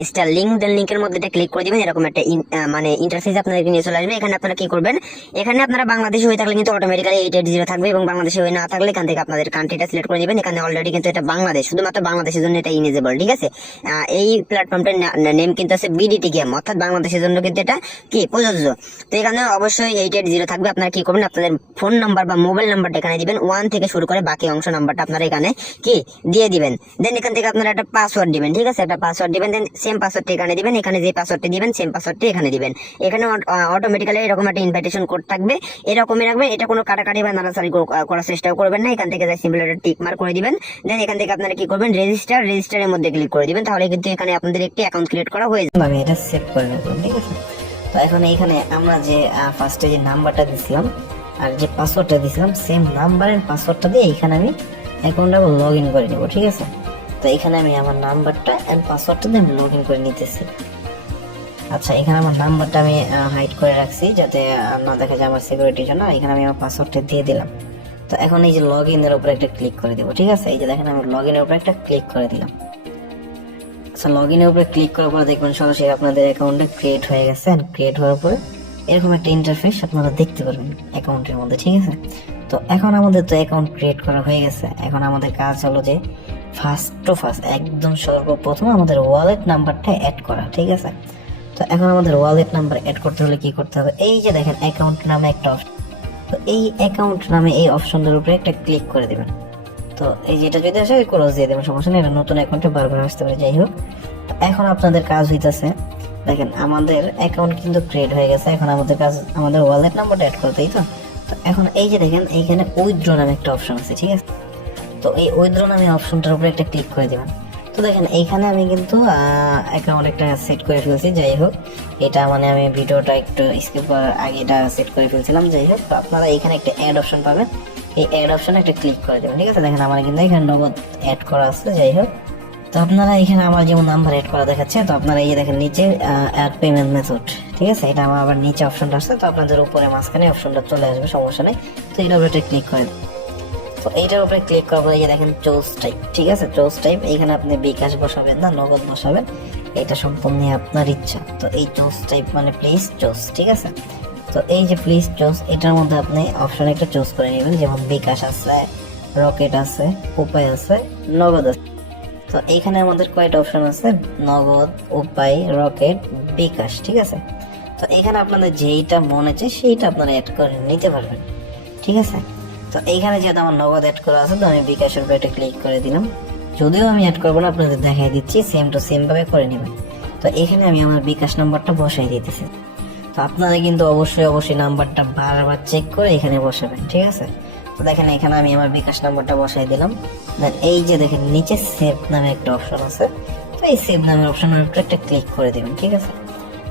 Star link দেন লিঙ্কের মধ্যে এটা ক্লিক করে দিবেন, এরকম একটা মানে ইন্টারফেস আপনাদেরকে নিয়ে চলে আসবে। এখানে আপনারা কি করবেন? এখানে আপনারা বাংলাদেশি হয়ে থাকলে কিন্তু অটোমেটিক্যালি এইট এইট জিরো থাকবে এবং বাংলাদেশি হয়ে না থাকলে এখান থেকে আপনাদের কান্ট্রিটা সিলেক্ট করে নেবেন। এখানে অলরেডি কিন্তু এটা বাংলাদেশ, শুধুমাত্র বাংলাদেশের জন্য এটা ইনেজেবল ঠিক আছে? এই প্ল্যাটফর্মটার নেম কিন্তু আছে বিডিটি গেম অর্থাৎ বাংলাদেশের জন্য কিন্তু এটা কি? প্রযোজ্য। তো এখানে অবশ্যই এইট এইট জিরো থাকবে, আপনারা কি করবেন? আপনাদের ফোন নাম্বার বা মোবাইল নাম্বারটা এখানে দিবেন। ওয়ান থেকে শুরু করে বাকি অংশ নাম্বারটা আপনারা এখানে কি? দিয়ে দিবেন। দেন এখান থেকে আপনারা একটা পাসওয়ার্ড দিবেন, ঠিক আছে? একটা পাসওয়ার্ড দিবেন দেন সেম পাসওয়ার্ডটা এখানে দিবেন, এখানে যে পাসওয়ার্ডটা দিবেন সেম পাসওয়ার্ডটা এখানে দিবেন। এখানে অটোমেটিক্যালি এরকম একটা ইনভাইটেশন কোড থাকবে। এরকমই রাখবেন এটা কোনো কাটাকাটি বা নাড়াচাড়ি করার চেষ্টাও করবেন না। এখান থেকে যাই সিম্পল একটা টিক মার্ক করে দিবেন। দেন এখান থেকে আপনারা কি করবেন? রেজিস্টার রেজিস্টারের মধ্যে ক্লিক করে দিবেন। তাহলে কিন্তু এখানে আপনাদের একটি অ্যাকাউন্ট ক্রিয়েট করা হয়ে যাবে। আমি এটা সেভ করে নেব, ঠিক আছে? তো এখন এইখানে আমরা যে ফার্স্টে যে নাম্বারটা দিছিলাম, আর যে পাসওয়ার্ডটা দিছিলাম সেম নাম্বার এন্ড পাসওয়ার্ডটা দিয়ে এখানে আমি অ্যাকাউন্টটা লগ ইন করে নেব, ঠিক আছে? তো এখানে আমি আমার নাম্বারটা এন্ড পাসওয়ার্ডটা দিয়ে আমি লগ ইন করে নিতেছি। আচ্ছা এখানে আমার নাম্বারটা আমি হাইড করে রাখছি যাতে না দেখা যায় আমার সিকিউরিটির জন্য। এখানে আমি আমার পাসওয়ার্ডটা দিয়ে দিলাম। তো এখন এই যে লগ ইনের উপরে একটা ক্লিক করে দেবো, ঠিক আছে? এই যে দেখেন, আমি লগ ইনের উপরে একটা ক্লিক করে দিলাম। আচ্ছা লগ ইনের উপরে ক্লিক করার পর দেখবেন সরাসরি আপনাদের অ্যাকাউন্টটা ক্রিয়েট হয়ে গেছে। আর ক্রিয়েট হওয়ার পরে এরকম একটা ইন্টারফেস আপনারা দেখতে পারবেন অ্যাকাউন্টের মধ্যে, ঠিক আছে? তো এখন আমাদের তো অ্যাকাউন্ট ক্রিয়েট করা হয়ে গেছে। এখন আমাদের কাজ হলো যে ফার্স্ট টু ফার্স্ট একদম সর্বপ্রথম আমাদের ওয়ালেট নাম্বারটা অ্যাড করা, ঠিক আছে? তো এখন আমাদের ওয়ালেট নাম্বার অ্যাড করতে হলে কি করতে হবে? এই যে দেখেন অ্যাকাউন্ট নামে একটা অপশন তো এই অ্যাকাউন্ট নামে এই অপশনটার উপরে একটা ক্লিক করে দিবেন। তো এই যেটা যদি আসে ক্রস দিয়ে দেবেন, সমস্যা নেই, এটা নতুন অ্যাকাউন্টে বারবার আসতে পারে, যাই হোক। এখন আপনাদের কাজ হইতেছে, দেখেন, আমাদের অ্যাকাউন্ট কিন্তু ক্রিয়েট হয়ে গেছে, এখন আমাদের কাজ, আমাদের ওয়ালেট নাম্বারটা অ্যাড করতেই তো? তো এখন এই যে দেখেন, এইখানে উইথড্র নামে একটা অপশন আছে, ঠিক আছে? তো এই উইথড্র নামে অপশনটার উপরে একটা ক্লিক করে দিবেন তো দেখেন, এইখানে আমি কিন্তু অ্যাকাউন্ট একটা সেট করে ফেলছি, যাই হোক। এটা মানে আমি ভিডিওটা একটু স্কিপ করার আগে এটা সেট করে ফেলছিলাম, যাই হোক। আপনারা এখানে একটা অ্যাড অপশন পাবেন। এই অ্যাড অপশনে একটা ক্লিক করে দেবেন, ঠিক আছে? দেখেন, আমার কিন্তু এখানে নগদ অ্যাড করা আছে, যাই হোক। তো আপনারা এখানে আমার যেমন নাম্বার অ্যাড করা দেখাচ্ছে, তো আপনারা এই যে দেখেন, নিচে অ্যাড পেমেন্ট মেথড ঠিক আছে? এটা আমার আবার নিচে অপশনটা আসছে তো আপনাদের উপরে মাঝখানে অপশনটা চলে আসবে, সমস্যা নেই। তো উপরে ক্লিক করে এইটার উপরে ক্লিক করার পরে যে দেখেন চোজ টাইপ ঠিক আছে? চোজ টাইপ এখানে আপনি বিকাশ বসাবেন না, নগদ বসাবেন। এটা সম্পূর্ণ আপনার ইচ্ছা। তো এই চোজ টাইপ মানে প্লিজ চোজ ঠিক আছে? তো এই যে প্লিজ চোজ এটার মধ্যে আপনি অপশন একটা চুজ করে নেবেন, যেমন বিকাশ আছে রকেট আছে, উপায় আছে, নগদ আছে। তো এইখানে আমাদের কয়টা অপশন আছে, নগদ, উপায় রকেট বিকাশ, ঠিক আছে? তো এখানে আপনাদের যেইটা মনে চায় সেইটা আপনারা অ্যাড করে নিতে পারবেন, ঠিক আছে? তো এইখানে যেহেতু আমার নগদ অ্যাড করা আছে, তো আমি বিকাশের উপরে একটা ক্লিক করে দিলাম। যদিও আমি অ্যাড করব না, আপনাদের দেখাই দিচ্ছি সেম টু সেম ভাবে করে নেবেন। তো এখানে আমি আমার বিকাশ নাম্বারটা বসাই দিতেছি। তো আপনারা কিন্তু অবশ্যই অবশ্যই নাম্বারটা বারবার চেক করে এখানে বসাবেন, ঠিক আছে? তো দেখেন, এখানে আমি আমার বিকাশ নাম্বারটা বসাই দিলাম। দেন এই যে দেখেন, নিচে সেভ নামে একটা অপশন আছে। তো এই সেভ নামের অপশনের উপরে একটা ক্লিক করে দিবেন, ঠিক আছে?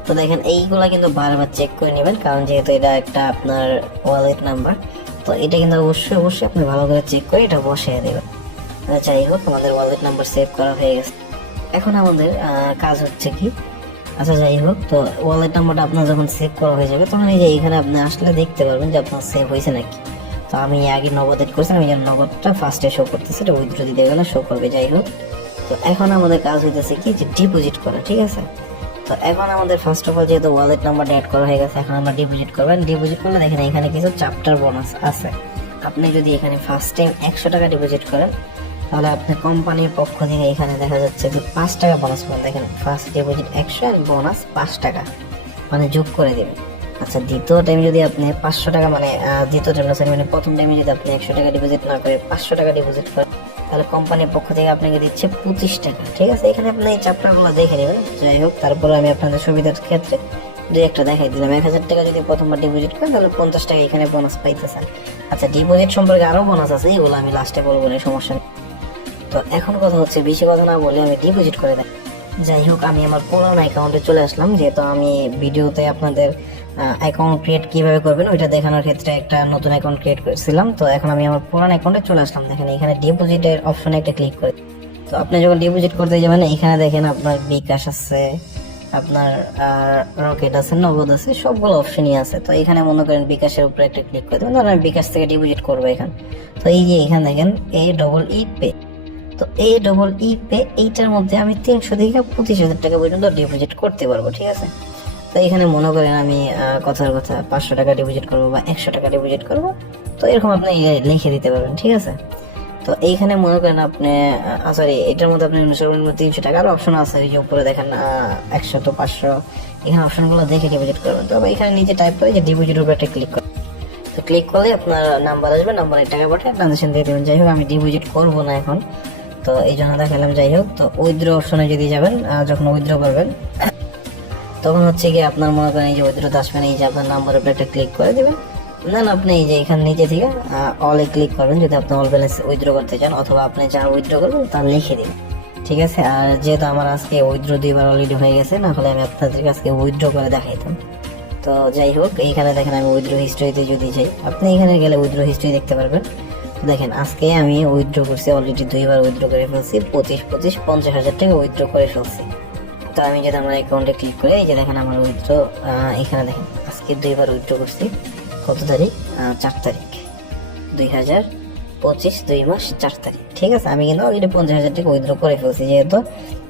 তো দেখেন, এইগুলা কিন্তু বারবার চেক করে নেবেন, কারণ যেহেতু এটা একটা আপনার ওয়ালেট নাম্বার তো এটা কিন্তু অবশ্যই অবশ্যই আপনি ভালো করে চেক করে এটা বসিয়ে দেবেন। যাই হোক, আমাদের ওয়ালেট নাম্বার সেভ করা হয়ে গেছে। এখন আমাদের কাজ হচ্ছে কি? আচ্ছা যাই হোক, তো ওয়ালেট নাম্বারটা আপনার যখন সেভ করা হয়ে যাবে, তখন এই যে এখানে আপনি আসলে দেখতে পারবেন যে আপনার সেভ হয়েছে নাকি। তো আমি আগে নগদ এড করেছিলাম, এই যে নগদটা ফার্স্টে শো করতেছে, এটা উইথড্র দিতে গেলে শো করবে, যাই হোক। তো এখন আমাদের কাজ হইতেছে কি? যে ডিপোজিট করা, ঠিক আছে? তো এখন আমাদের ফার্স্ট অফ অল যেহেতু ওয়ালেট নাম্বার অ্যাড করা হয়ে গেছে, এখন আমরা ডিপোজিট করবেন ডিপোজিট করলে দেখেন এখানে কিছু চ্যাপ্টার বোনাস আছে। আপনি যদি এখানে ফার্স্ট টাইম একশো টাকা ডিপোজিট করেন, তাহলে আপনি কোম্পানির পক্ষ থেকে এখানে দেখা যাচ্ছে যে পাঁচ টাকা বোনাস পাবেন। দেখেন ফার্স্ট ডিপোজিট একশো আর বোনাস পাঁচ টাকা। মানে যোগ করে দেবেন। আচ্ছা দ্বিতীয় টাইম যদি আপনি পাঁচশো টাকা মানে দ্বিতীয় টাইম না মানে প্রথম টাইমে যদি আপনি একশো টাকা ডিপোজিট না করে পাঁচশো টাকা ডিপোজিট করেন, তাহলে কোম্পানির পক্ষ থেকে আপনাকে দিচ্ছে পঁচিশ টাকা, ঠিক আছে? এখানে আপনি এই চ্যাপ্টারগুলো দেখে নেবেন। যাই হোক, তারপরে আমি আপনাদের সুবিধার ক্ষেত্রে দুই একটা দেখাই দিলাম। এক হাজার টাকা যদি প্রথমবার ডিপোজিট করেন, তাহলে পঞ্চাশ টাকা এখানে বোনাস পাইতেছেন। আচ্ছা ডিপোজিট সম্পর্কে আরও বোনাস আছে, এগুলো আমি লাস্টে বলব না সমস্যা নেই। তো এখন কথা হচ্ছে, বেশি কথা না বলে আমি ডিপোজিট করে দেয় যাই হোক, আমি আমার পুরানো অ্যাকাউন্টে চলে আসলাম, যেহেতু আমি ভিডিওতে আপনাদের অ্যাকাউন্ট ক্রিয়েট কীভাবে করবেন, ওইটা দেখানোর ক্ষেত্রে একটা নতুন অ্যাকাউন্ট ক্রিয়েট করেছিলাম। তো এখন আমি আমার পুরানো অ্যাকাউন্টে চলে আসলাম। দেখেন, এখানে ডিপোজিটের অপশনে একটা ক্লিক করে। তো আপনি যখন ডিপোজিট করতে যাবেন, এখানে দেখেন আপনার বিকাশ আছে, আপনার রকেট আছে, নগদ আছে, সবগুলো অপশনই আছে। তো এখানে মনে করেন বিকাশের উপরে একটা ক্লিক করে দেবেন, ধরেন বিকাশ থেকে ডিপোজিট করব এখানে। তো এই যে এখানে দেখেন এ ডবল ই পে তো এই ডবল ই পে এইটার মধ্যে আমি তিনশো থেকে পঁচিশ হাজার টাকা পর্যন্ত ডিপোজিট করতে পারব, ঠিক আছে? তো এখানে মনে করেন আমি কথার কথা পাঁচশো টাকা ডিপোজিট করব বা একশো টাকা ডিপোজিট করব, তো এরকম আপনি লিখে দিতে পারবেন, ঠিক আছে? তো এইখানে মনে করেন আপনি সরি এটার মধ্যে আপনি সর্বনিম্ন তিনশো টাকার অপশন আছে, এই যে উপরে দেখেন একশো তো পাঁচশো, এখানে অপশনগুলো দেখে ডিপোজিট করবেন। তবে এখানে নিচে টাইপ করে যে ডিপোজিট উপরে একটা ক্লিক করবেন। তো ক্লিক করলে আপনার নাম্বার আসবে নাম্বারে টাকা পাঠিয়ে ট্রানজাকশন দিয়ে দেবেন। যাই হোক, আমি ডিপোজিট করব না এখন। তো এই জন্য দেখালাম, যাই হোক। তো উইথড্র অপশনে যদি যাবেন যখন উইথড্র করবেন, তখন হচ্ছে কি আপনার মনে করেন এই যে উইথড্র আসবেন এই যে আপনার নাম্বারের উপরে একটা ক্লিক করে দেবেন। না না আপনি এই যে এখানে নিচে থেকে অলে ক্লিক করবেন, যদি আপনি অল ব্যালেন্স উইথড্র করতে চান, অথবা আপনি যারা উইথড্র করবেন, তা লিখে দিন। ঠিক আছে? আর যেহেতু আমার আজকে উইথড্র দুইবার অলরেডি হয়ে গেছে, না হলে আমি আপনাদেরকে আজকে উইথড্র করে দেখাইতাম। তো যাই হোক, এইখানে দেখেন আমি উইথড্র হিস্ট্রিতে যদি যাই, আপনি এখানে গেলে উইথড্র হিস্ট্রি দেখতে পারবেন। দেখেন, আজকে আমি উইথড্র করছি অলরেডি দুইবার উইথড্র করে ফেলছি, পঁচিশ পঁচিশ, পঞ্চাশ হাজার টাকা উইথড্র করে ফেলছি। তো আমি যদি আমার অ্যাকাউন্টে ক্লিক করে, এই যে দেখেন আমার উইথড্র এখানে দেখেন, আজকে দুইবার উইথড্র করছি। কত তারিখ? চার তারিখ। দুই হাজার পঁচিশ, দুই মাস, চার তারিখ। ঠিক আছে, আমি কিন্তু অলরেডি পঞ্চাশ হাজার টাকা উইথড্র করে ফেলছি, যেহেতু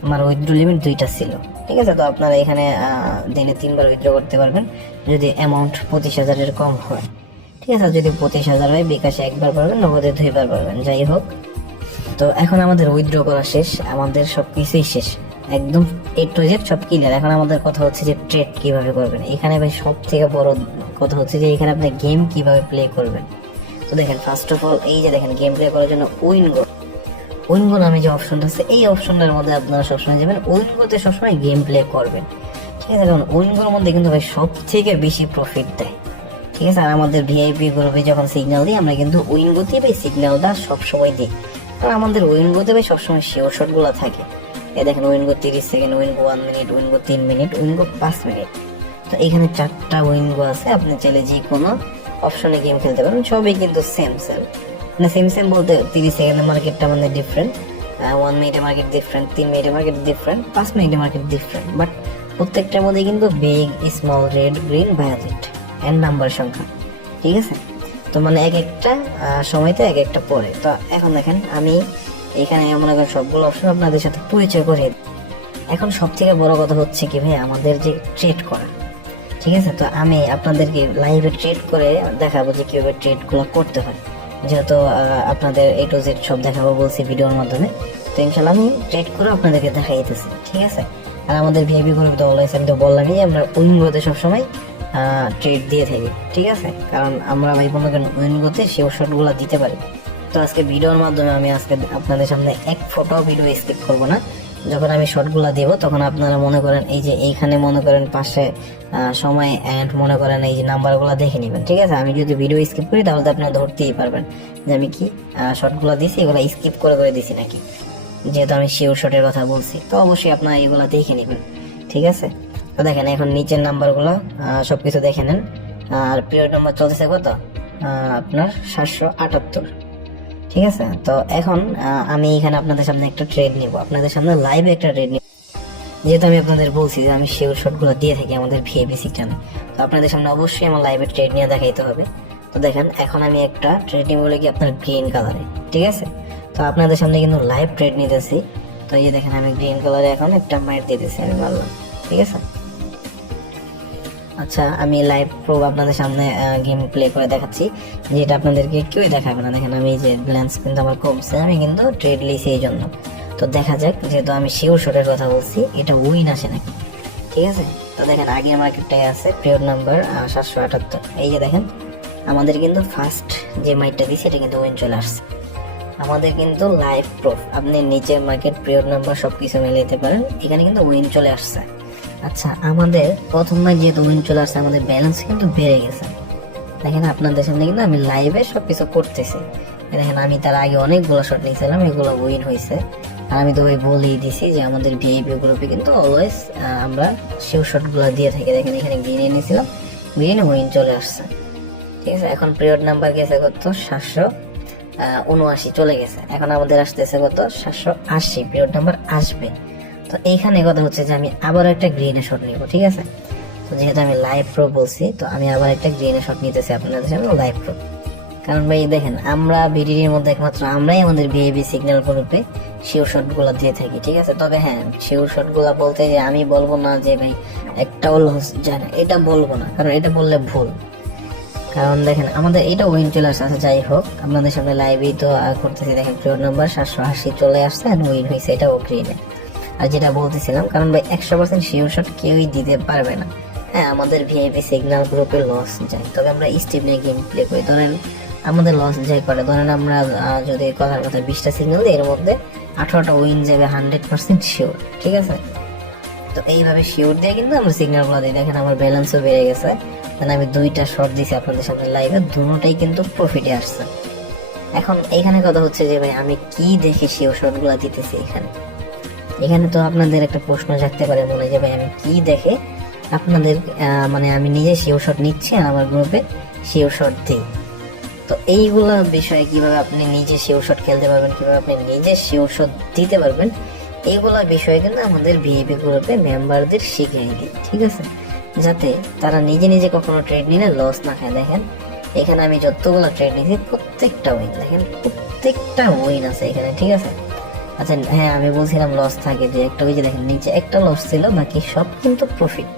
আমার উইথড্র লিমিট দুইটা ছিল। ঠিক আছে, তো আপনারা এখানে দিনে তিনবার উইথড্র করতে পারবেন। যদি অ্যামাউন্ট পঁচিশ হাজারের কম হয়। ঠিক আছে, যদি পঁচিশ হাজার হয়, বিকাশে একবার পারবেন, নগদে দুইবার পারবেন, যাই হোক। তো এখন আমাদের উইথড্র করা শেষ, আমাদের সব কিছুই শেষ। একদম এ টু জেড সব ক্লিয়ার এখন আমাদের কথা হচ্ছে যে ট্রেড কীভাবে করবেন। এখানে ভাই সব থেকে বড় কথা হচ্ছে যে এখানে আপনি গেম কীভাবে প্লে করবেন। তো দেখেন ফার্স্ট অফ অল এই যে দেখেন গেম প্লে করার জন্য উইন গো উইনগো নামে যে অপশনটা আছে, এই অপশনটার মধ্যে আপনারা সবসময় যাবেন উইনগোতে সবসময় গেম প্লে করবেন। ঠিক আছে, কারণ উইনগোর মধ্যে কিন্তু ভাই সব থেকে বেশি প্রফিট দেয়। ঠিক আছে? আর আমাদের ভিআইপি গ্রুপে যখন সিগন্যাল দিই, আমরা কিন্তু উইন উইনগোতে ভাই সিগন্যালটা সবসময় দিই। কারণ আমাদের উইনগোতে ভাই সবসময় শিওর শটগুলো থাকে। এ দেখেন উইনগো তিরিশ second Wingo one minute Wingo তিন মিনিট উইনগো পাঁচ মিনিট তো এখানে চারটা উইনগো আছে, আপনি চাইলে যে কোনো অপশনে গেম খেলতে পারেন। সবই কিন্তু সেম সেম মানে সেম সেম বলতে তিরিশ সেকেন্ডের মার্কেটটা মানে ডিফারেন্ট ওয়ান মিনিটের মার্কেট ডিফারেন্ট তিন মিনিটের মার্কেট ডিফারেন্ট পাঁচ মিনিটের মার্কেট ডিফারেন্ট বাট প্রত্যেকটার মধ্যে কিন্তু big small red green violet and number সংখ্যা, ঠিক আছে? তো মানে এক একটা সময়তে এক একটা পড়ে। তো এখন দেখেন, আমি এখানে মনে করেন সবগুলো অপশন আপনাদের সাথে পরিচয় দিই। এখন সব থেকে বড় কথা হচ্ছে কি ভাই আমাদের যে ট্রেড করা, ঠিক আছে? তো আমি আপনাদেরকে লাইভে ট্রেড করে দেখাবো যে কীভাবে ট্রেডগুলো করতে হয়। যেহেতু আপনাদের এ টু জেড সব দেখাবো বলছি ভিডিওর মাধ্যমে। তো ইনশাল্লাহ আমি ট্রেড করে আপনাদেরকে দেখাই দিতেছি ঠিক আছে? আর আমাদের ভিআইপি গ্রুপ তো অলওয়েজ আমি তো বললামই, আমরা উইনগোতে সবসময় ট্রেড দিয়ে থাকি, ঠিক আছে? কারণ আমরা ভাই মনে করেন উইনগোতে সেই শটগুলো দিতে পারি। তো আজকে ভিডিওর মাধ্যমে আমি আজকে আপনাদের সামনে এক ফটো ভিডিও স্কিপ করব না। যখন আমি শর্টগুলো দেব, তখন আপনারা মনে করেন, এই যে এইখানে মনে করেন পাশে সময় অ্যান্ড মনে করেন এই যে নাম্বারগুলো দেখে নেবেন, ঠিক আছে? আমি যদি ভিডিও স্কিপ করি, তাহলে তো আপনারা ধরতেই পারবেন যে আমি কি শর্টগুলো দিছি এগুলো স্কিপ করে করে দিছি নাকি? যেহেতু আমি শিওর শটের কথা বলছি, তো অবশ্যই আপনারা এগুলো দেখে নেবেন, ঠিক আছে? তো দেখেন, এখন নিচের নাম্বারগুলো সব কিছু দেখে নেন। আর পিরিয়ড নাম্বার চলতেছে কত? আপনার সাতশো আটাত্তর। ঠিক আছে? তো এখন আমি এখানে আপনাদের সামনে একটা ট্রেড নিব। আপনাদের সামনে লাইভে একটা ট্রেড নিব। যেহেতু আমি আপনাদের বলছি যে আমি শিওর শটগুলো দিয়ে থাকি আমাদের ভিএবি সিস্টেমে তো আপনাদের সামনে অবশ্যই আমার লাইভে ট্রেড নিয়ে দেখাইতে হবে। তো দেখেন, এখন আমি একটা ট্রেড নিব বলে কি আপনার গ্রিন কালারে ঠিক আছে? তো আপনাদের সামনে কিন্তু লাইভ ট্রেড নিতেছি। তো এই দেখেন, আমি গ্রিন কালারে এখন একটা মাইট দিতেছি, আমি বললাম ঠিক আছে? আচ্ছা আমি লাইভ প্রুফ আপনাদের সামনে গেম প্লে করে দেখাচ্ছি। যেটা আপনাদেরকে কেউই দেখাবে না। দেখেন, আমি যে ব্ল্যান্স কিন্তু আমার কমছে, আমি কিন্তু ট্রেড লিছি এই জন্য। তো দেখা যাক, যেহেতু আমি শিওর শটের কথা বলছি, এটা উইন আসে নাকি? ঠিক আছে? তো দেখেন, আগে মার্কেটটাই আছে পিরিয়ড নাম্বার সাতশো আটাত্তর। এই যে দেখেন, আমাদের কিন্তু ফার্স্ট যে মাইটটা দিছি, এটা কিন্তু উইন চলে আসছে। আমাদের কিন্তু লাইভ প্রুফ আপনি নিচের মার্কেট পিরিয়ড নাম্বার সব কিছু মিলে দিতে পারেন, এখানে কিন্তু উইন চলে আসছে। আচ্ছা আমাদের প্রথম মাস যেহেতু উইন চলে আসছে, আমাদের ব্যালেন্স কিন্তু বেড়ে গেছে। দেখেন আপনাদের সামনে কিন্তু আমি লাইভে সব কিছু করতেছি দেখেন, আমি তার আগে অনেকগুলো শট নিয়েছিলাম, এগুলো উইন হয়েছে। আর আমি তো ভাই বলেই দিছি যে আমাদের ভিআইপি গ্রুপে কিন্তু অলওয়েজ আমরা সেও শটগুলো দিয়ে থাকি। দেখেন, এখানে গ্রিনে নিয়েছিলাম গ্রিনে উইন চলে আসছে। ঠিক আছে, এখন পিরিয়ড নাম্বার গেছে কত? সাতশো উনআশি চলে গেছে। এখন আমাদের আসতেছে কত? সাতশো আশি পিরিয়ড নাম্বার আসবে। তো এইখানে কথা হচ্ছে যে আমি আবার একটা গ্রিনে শট নিব, ঠিক আছে? তো যেহেতু আমি লাইভ প্রো বলছি, তো আমি আবার একটা গ্রিনে শট নিতেছি আপনাদের সামনে লাইভ প্রো কারণ ভাই, দেখেন, আমরা ভিডিওর মধ্যে একমাত্র আমরাই আমাদের ভিএবি সিগন্যাল গ্রুপে শিওর শটগুলা দিয়ে থাকি, ঠিক আছে? তবে হ্যাঁ শিওর শটগুলা বলতে যে আমি বলব না যে ভাই একটাও লস যায় না, এটা বলব না, কারণ এটা বললে ভুল। কারণ দেখেন, আমাদের এটা উইন চলে আসছে আচ্ছা যাই হোক, আপনাদের সামনে লাইভেই তো করতেছি, দেখেন, প্রিয় নাম্বার সাতশো আশি চলে আসছে আর উইন হয়েছে এটা ও গ্রিনে আর যেটা বলতেছিলাম, কারণ ভাই, একশো পার্সেন্ট শিওর শট কেউই দিতে পারবে না। হ্যাঁ আমাদের ভিআইপি সিগন্যাল গ্রুপে লস যায়, তবে আমরা স্টিপ নিয়ে গেম প্লে করি। ধরেন, আমাদের লস যায় করে, ধরেন আমরা যদি কথার কথা বিশটা সিগন্যাল দিই, এর মধ্যে আঠারোটা উইন যাবে হান্ড্রেড পার্সেন্ট শিওর ঠিক আছে? তো এইভাবে শিওর দিয়ে কিন্তু আমরা সিগন্যালগুলো দিই। দেখেন আমার ব্যালেন্সও বেড়ে গেছে। মানে আমি দুইটা শট দিছি আপনাদের সামনে লাইভে দুটোটাই কিন্তু প্রফিটে আসছে। এখন এখানে কথা হচ্ছে যে ভাই, আমি কি দেখে শিওর শর্টগুলো দিতেছি এখানে? এখানে তো আপনাদের একটা প্রশ্ন জাগতে পারে, মনে যে ভাই আমি কি দেখে আপনাদের মানে আমি নিজে শিওর শট নিচ্ছি আর আমার গ্রুপে শিওর শট দিই। তো এইগুলো বিষয়ে কীভাবে আপনি নিজে শিওর শট খেলতে পারবেন, কীভাবে আপনি নিজে শিওর শট দিতে পারবেন, এইগুলা বিষয়ে কিন্তু আমাদের ভিআইপি গ্রুপে মেম্বারদের শিখিয়ে দিই, ঠিক আছে? যাতে তারা নিজে নিজে কখনো ট্রেড নিলে লস না খায়। দেখেন, এখানে আমি যতগুলো ট্রেড নিয়েছি, প্রত্যেকটা উইন দেখেন, প্রত্যেকটা উইন আছে এখানে, ঠিক আছে? আচ্ছা হ্যাঁ আমি বলছিলাম লস থাকে যে একটা, ওই যে দেখেন, নিচে একটা লস ছিল, বাকি সব কিন্তু প্রফিট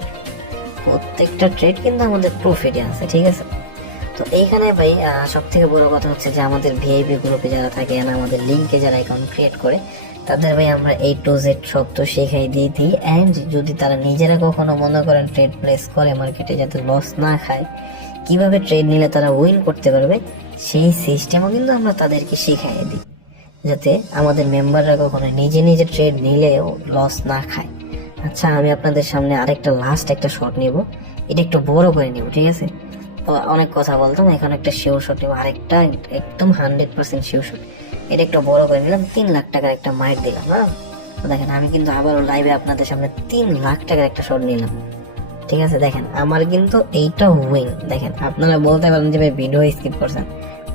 প্রত্যেকটা ট্রেড কিন্তু আমাদের প্রফিটে আছে, ঠিক আছে? তো এইখানে ভাই সব থেকে বড় কথা হচ্ছে যে আমাদের ভিআইপি গ্রুপে যারা থাকে আমাদের লিঙ্কে যারা অ্যাকাউন্ট ক্রিয়েট করে, তাদের ভাই আমরা এই টু জেড সব তো শেখাই দিয়ে দিই। অ্যান্ড যদি তারা নিজেরা কখনো মনে করেন ট্রেড প্লেস করে মার্কেটে যাতে লস না খায়, কীভাবে ট্রেড নিলে তারা উইন করতে পারবে, সেই সিস্টেমও কিন্তু আমরা তাদেরকে শিখাই দিই। যাতে আমাদের মেম্বাররা কখনো নিজে নিজে ট্রেড নিলেও লস না খায়। আচ্ছা আমি আপনাদের সামনে আরেকটা লাস্ট একটা শট নিব। এটা একটু বড় করে নিব, ঠিক আছে? অনেক কথা বলতাম, এখন একটা শিওর শট নিব। আরেকটা একদম হান্ড্রেড পার্সেন্ট শিওর শট এটা একটু বড় করে নিলাম, তিন লাখ টাকার একটা মাইট দিলাম হ্যাঁ? দেখেন, আমি কিন্তু আবারও লাইভে আপনাদের সামনে তিন লাখ টাকার একটা শট নিলাম। ঠিক আছে, দেখেন, আমার কিন্তু এইটা উইন দেখেন, আপনারা বলতে পারেন যে ভাই ভিডিও স্কিপ করছেন।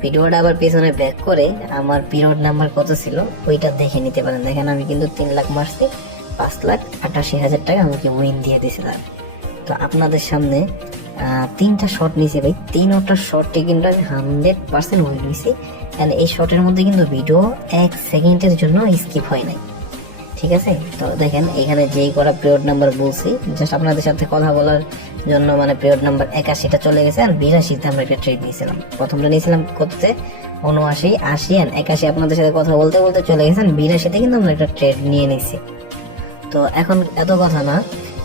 ভিডিওটা আবার পেছনে ব্যাক করে আমার পিরিয়ড নাম্বার কত ছিল, ওইটা দেখে নিতে পারেন। দেখেন, আমি কিন্তু তিন লাখ মারছি, পাঁচ লাখ আটাশি হাজার টাকা আমাকে উইন দিয়ে দিয়েছে তার তো আপনাদের সামনে তিনটা শট নিয়েছি ভাই। তিনটা শটে কিন্তু আমি হান্ড্রেড পার্সেন্ট উইন হয়েছি অ্যান্ড এই শটের মধ্যে কিন্তু ভিডিও এক সেকেন্ডের জন্য স্কিপ হয় নাই। ঠিক আছে? তো দেখেন, এখানে যেই করা পিরিয়ড নাম্বার বলছি জাস্ট আপনাদের সাথে কথা বলার জন্য মানে পিরিয়ড নাম্বার একাশিটা চলে গেছে আর বিরাশিতে আমরা একটা ট্রেড নিয়েছিলাম। প্রথমটা নিয়েছিলাম করতে, উনআশি, আশি আর একাশি আপনাদের সাথে কথা বলতে বলতে চলে গেছেন বিরাশিতে কিন্তু আমরা একটা ট্রেড নিয়ে নিছি তো এখন এত কথা না,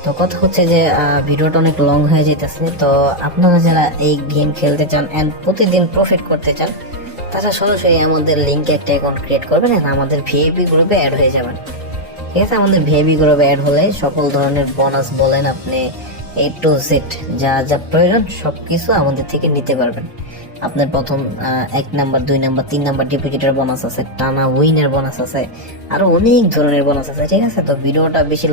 তো কথা হচ্ছে যে ভিডিওটা অনেক লং হয়ে যেতেছে তো আপনারা যারা এই গেম খেলতে চান এন্ড প্রতিদিন প্রফিট করতে চান, তারা সরাসরি আমাদের লিঙ্কে একটা অ্যাকাউন্ট ক্রিয়েট করবেন আর আমাদের ভিএপি গ্রুপে অ্যাড হয়ে যাবেন। ঠিক আছে? আমাদের ভিএপি গ্রুপে অ্যাড হলে সকল ধরনের বোনাস বলেন আপনি। এ টু জেড যা যা প্রয়োজন সব কিছু আমাদের থেকে নিতে পারবেন। আপনার প্রথম এক নাম্বার, দুই নাম্বার, তিন নাম্বার ডিপোজিটের বোনাস আছে, টানা উইনের বোনাস আছে, আরও অনেক ধরনের বোনাস আছে, ঠিক আছে? তো ভিডিওটা বেশি